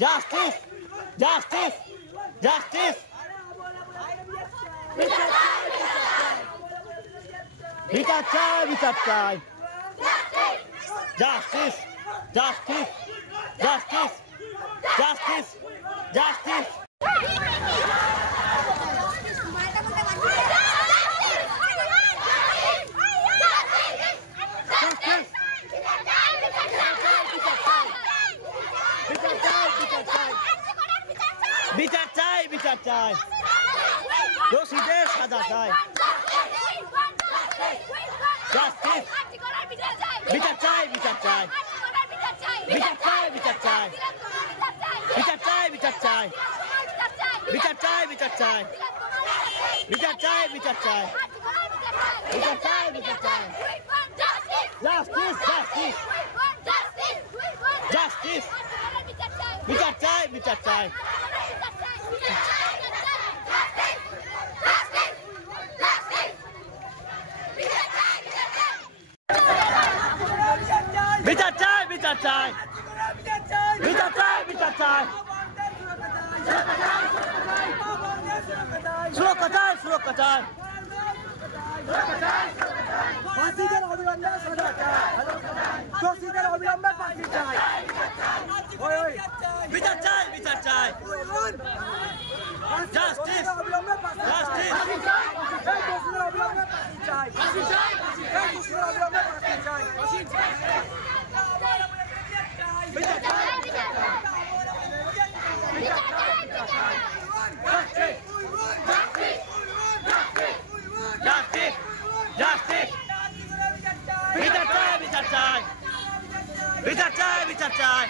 justice justice justice বিচার চাই বিচার চাই justice justice justice justice justice বিচার চাই বিচার চাই দোষীদের সাজা চাই জাস্টিস বিচার চাই বিচার চাই বিচার চাই বিচার চাই বিচার চাই বিচার চাই বিচার চাই বিচার চাই বিচার চাই বিচার চাই বিচার চাই বিচার চাই জাস্টিস জাস্টিস জাস্টিস বিচার চাই বিচার চাই বিচার চাই বিচার চাই বিচার চাই বিচার চাই সুরক্ষা চাই সুরক্ষা চাই ফাঁসিদের অবিলম্বে সাজা চাই দোষীদের অবিলম্বে ফাঁসি চাই বিচার চাই বিচার চাই জাস্টিস অবিলম্বে ফাঁসি জাস্টিস দোষীদের অবিলম্বে ফাঁসি চাই দোষীদের অবিলম্বে ফাঁসি চাই বিচার চাই জাস্টিস জাস্টিস বিচার চাই বিচার চাই বিচার চাই বিচার চাই